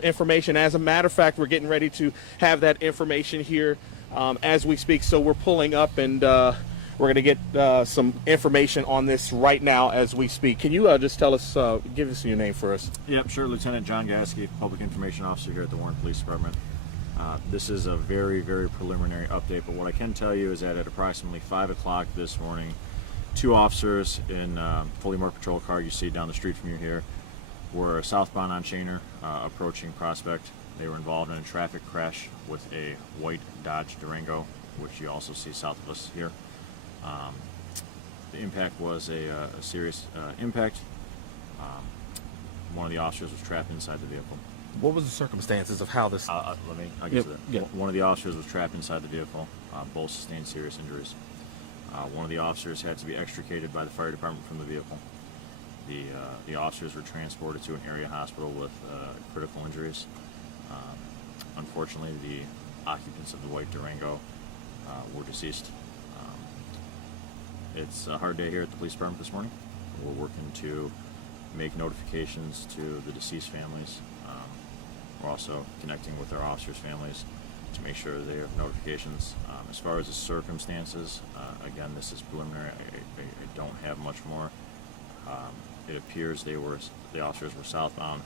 information. As a matter of fact, we're getting ready to have that information here as we speak. So we're pulling up, and we're going to get some information on this right now as we speak. Can you just tell us, give us your name for us? Yep, sure. Lieutenant John Gasky, Public Information Officer here at the Warren Police Department. This is a very, very preliminary update, but what I can tell you is that at approximately 5 o'clock this morning, 2 officers in fully marked patrol car you see down the street from you here were southbound on Schoenherr approaching Prospect. They were involved in a traffic crash with a white Dodge Durango, which you also see south of us here. The impact was a serious impact. One of the officers was trapped inside the vehicle. What was the circumstances of how this? I'll get to that. Yep. One of the officers was trapped inside the vehicle. Both sustained serious injuries. One of the officers had to be extricated by the fire department from the vehicle. The officers were transported to an area hospital with critical injuries. Unfortunately, the occupants of the white Durango were deceased. It's a hard day here at the police department this morning. We're working to make notifications to the deceased families. We're also connecting with our officers' families to make sure they have notifications. As far as the circumstances, again, this is preliminary. I don't have much more. It appears the officers were southbound.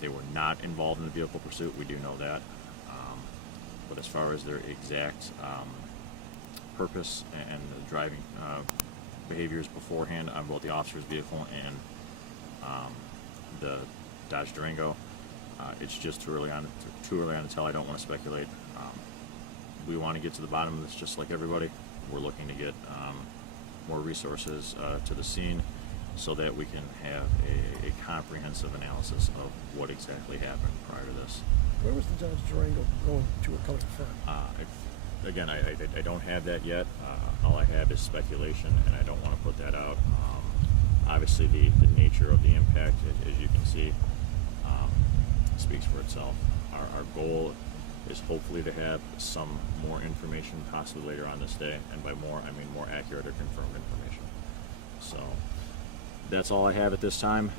They were not involved in the vehicle pursuit. We do know that. But as far as their exact purpose and the driving behaviors beforehand on both the officer's vehicle and the Dodge Durango, it's just too early on to tell. I don't want to speculate. We want to get to the bottom of this just like everybody. We're looking to get more resources to the scene so that we can have a comprehensive analysis of what exactly happened prior to this. Where was the Dodge Durango going to or coming from? Again, I don't have that yet. All I have is speculation, and I don't want to put that out. Obviously, the nature of the impact, as you can see, speaks for itself. Our goal is hopefully to have some more information possibly later on this day, and by more, I mean more accurate or confirmed information. So that's all I have at this time.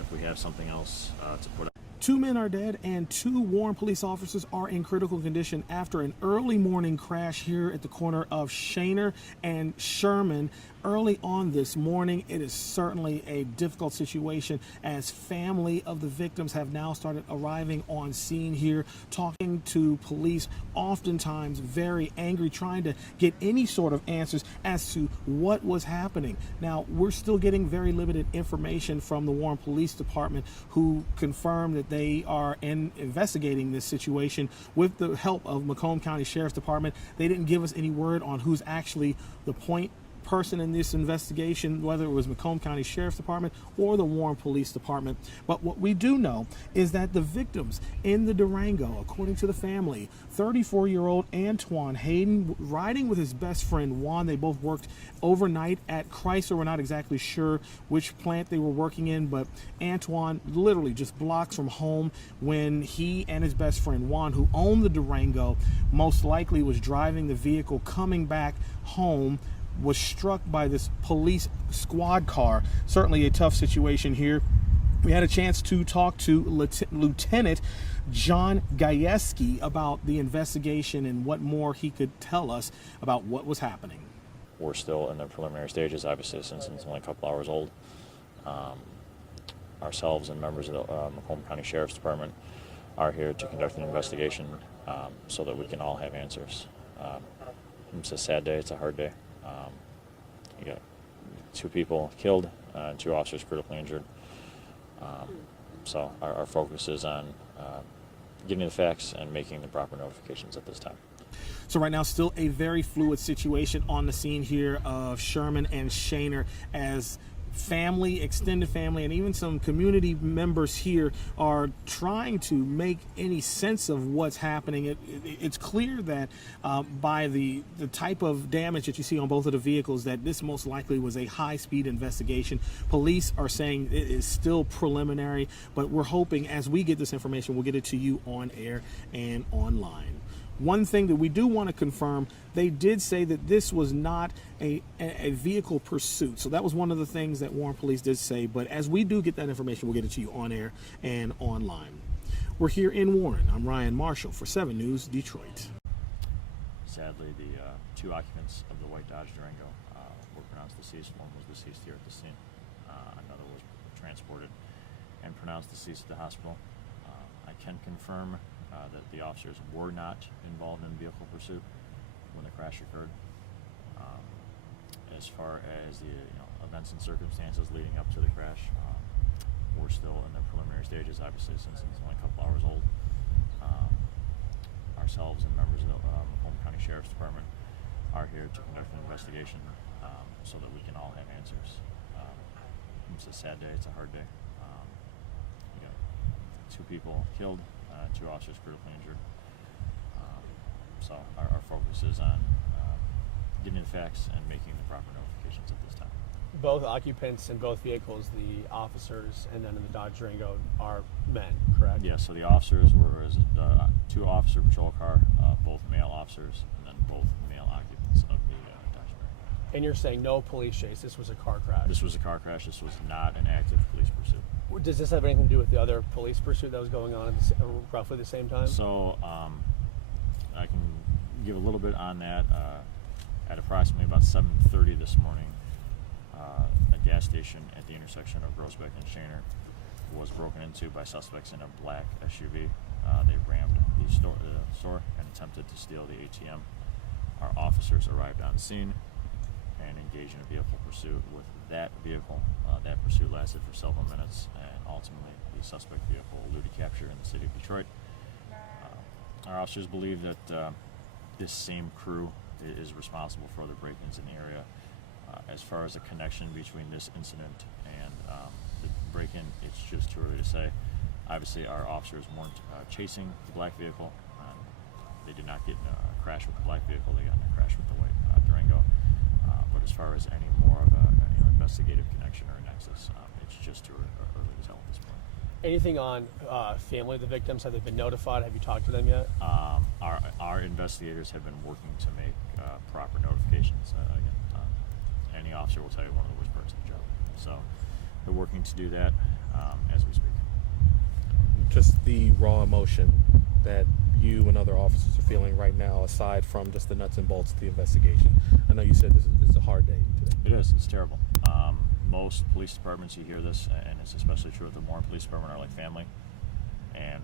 If we have something else to put out. 2 men are dead and 2 Warren police officers are in critical condition after an early morning crash here at the corner of Schoenherr and Sherman. Early on this morning, it is certainly a difficult situation as family of the victims have now started arriving on scene here, talking to police, oftentimes very angry, trying to get any sort of answers as to what was happening. Now, we're still getting very limited information from the Warren Police Department, who confirmed that they are investigating this situation with the help of Macomb County Sheriff's Department. They didn't give us any word on who's actually the point person in this investigation, whether it was Macomb County Sheriff's Department or the Warren Police Department. But what we do know is that the victims in the Durango, according to the family, 34-year-old Antoine Hayden riding with his best friend Juan. They both worked overnight at Chrysler. We're not exactly sure which plant they were working in, but Antoine literally just blocks from home when he and his best friend Juan, who owned the Durango, most likely was driving the vehicle coming back home, was struck by this police squad car. Certainly a tough situation here. We had a chance to talk to Lieutenant John Gajewski about the investigation and what more he could tell us about what was happening. We're still in the preliminary stages, obviously, since it's only a couple hours old. Ourselves and members of the Macomb County Sheriff's Department are here to conduct an investigation so that we can all have answers. It's a sad day. It's a hard day. You got 2 people killed and 2 officers critically injured. So our focus is on getting the facts and making the proper notifications at this time. So right now, still a very fluid situation on the scene here of Sherman and Schoenherr, as family, extended family, and even some community members here are trying to make any sense of what's happening. It's clear that by the type of damage that you see on both of the vehicles, that this most likely was a high-speed investigation. Police are saying it is still preliminary, but we're hoping as we get this information, we'll get it to you on air and online. One thing that we do want to confirm, they did say that this was not a vehicle pursuit. So that was one of the things that Warren Police did say. But as we do get that information, we'll get it to you on air and online. We're here in Warren. I'm Ryan Marshall for 7 News Detroit. Sadly, the two occupants of the white Dodge Durango were pronounced deceased. One was deceased here at the scene. Another was transported and pronounced deceased at the hospital. I can confirm that the officers were not involved in vehicle pursuit when the crash occurred. As far as the events and circumstances leading up to the crash, we're still in the preliminary stages, obviously, since it's only a couple hours old. Ourselves and members of the Macomb County Sheriff's Department are here to conduct an investigation so that we can all have answers. It's a sad day. It's a hard day. We got 2 people killed, 2 officers critically injured. So our focus is on getting the facts and making the proper notifications at this time. Both occupants in both vehicles, the officers and then in the Dodge Durango, are men, correct? Yeah, so the officers were 2 officer patrol car, both male officers, and then both male occupants of the Dodge Durango. And you're saying no police chase, this was a car crash? This was a car crash. This was not an active police pursuit. Does this have anything to do with the other police pursuit that was going on at roughly the same time? So I can give a little bit on that. At approximately about 7:30 this morning, a gas station at the intersection of Groesbeck and Schoenherr was broken into by suspects in a black SUV. They rammed the store and attempted to steal the ATM. Our officers arrived on scene and engaged in a vehicle pursuit with that vehicle. That pursuit lasted for several minutes, and ultimately the suspect vehicle eluded capture in the city of Detroit. Our officers believe that this same crew is responsible for other break-ins in the area. As far as the connection between this incident and the break-in, it's just too early to say. Obviously, our officers weren't chasing the black vehicle. They did not get in a crash with the black vehicle. They got in a crash with the white Durango. But as far as any more of an investigative connection or nexus, it's just too early to tell at this point. Anything on family of the victims? Have they been notified? Have you talked to them yet? Our investigators have been working to make proper notifications. Any officer will tell you one of the worst parts of the job. So they're working to do that as we speak. Just the raw emotion that you and other officers are feeling right now, aside from just the nuts and bolts of the investigation. I know you said this is a hard day today. It is. It's terrible. Most police departments, you hear this, and it's especially true at the Warren Police Department, are like family. And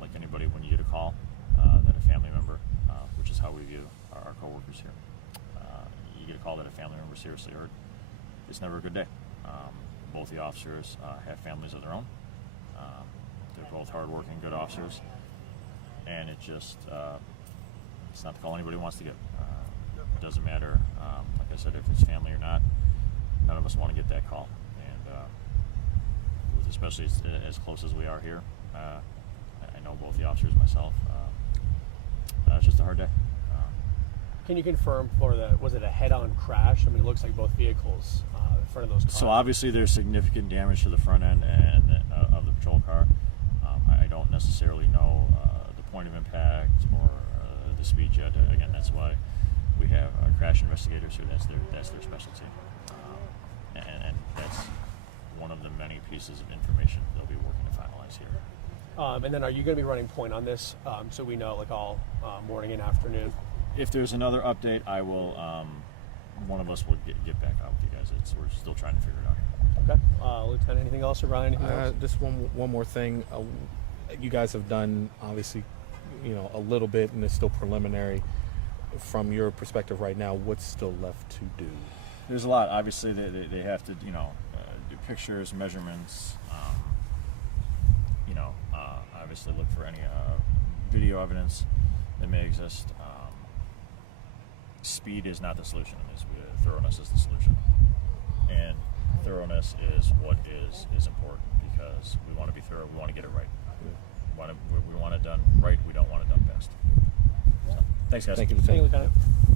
like anybody, when you get a call that a family member, which is how we view our coworkers here, you get a call that a family member seriously hurt, it's never a good day. Both the officers have families of their own. They're both hardworking, good officers. And it just, it's not the call anybody wants to get. It doesn't matter, like I said, if it's family or not, none of us want to get that call. And with especially as close as we are here, I know both the officers, myself, it's just a hard day. Can you confirm was it a head-on crash? I mean, it looks like both vehicles in front of those cars. So obviously there's significant damage to the front end of the patrol car. I don't necessarily know the point of impact or the speed jet. Again, that's why we have crash investigators who that's their specialty. And that's one of the many pieces of information they'll be working to finalize here. And then are you going to be running point on this so we know like all morning and afternoon? If there's another update, I will. One of us will get back out with you guys. We're still trying to figure it out. Okay. Lieutenant, anything else, or Ryan? Anything else? Just one more thing. You guys have done obviously, a little bit, and it's still preliminary. From your perspective right now, what's still left to do? There's a lot. Obviously, they have to do pictures, measurements. Obviously look for any video evidence that may exist. Speed is not the solution in this. Thoroughness is the solution. And thoroughness is what is important because we want to be thorough. We want to get it right. We want it done right. We don't want it done fast. So, thanks, guys. Thank you, Thank you, Lieutenant. Lieutenant.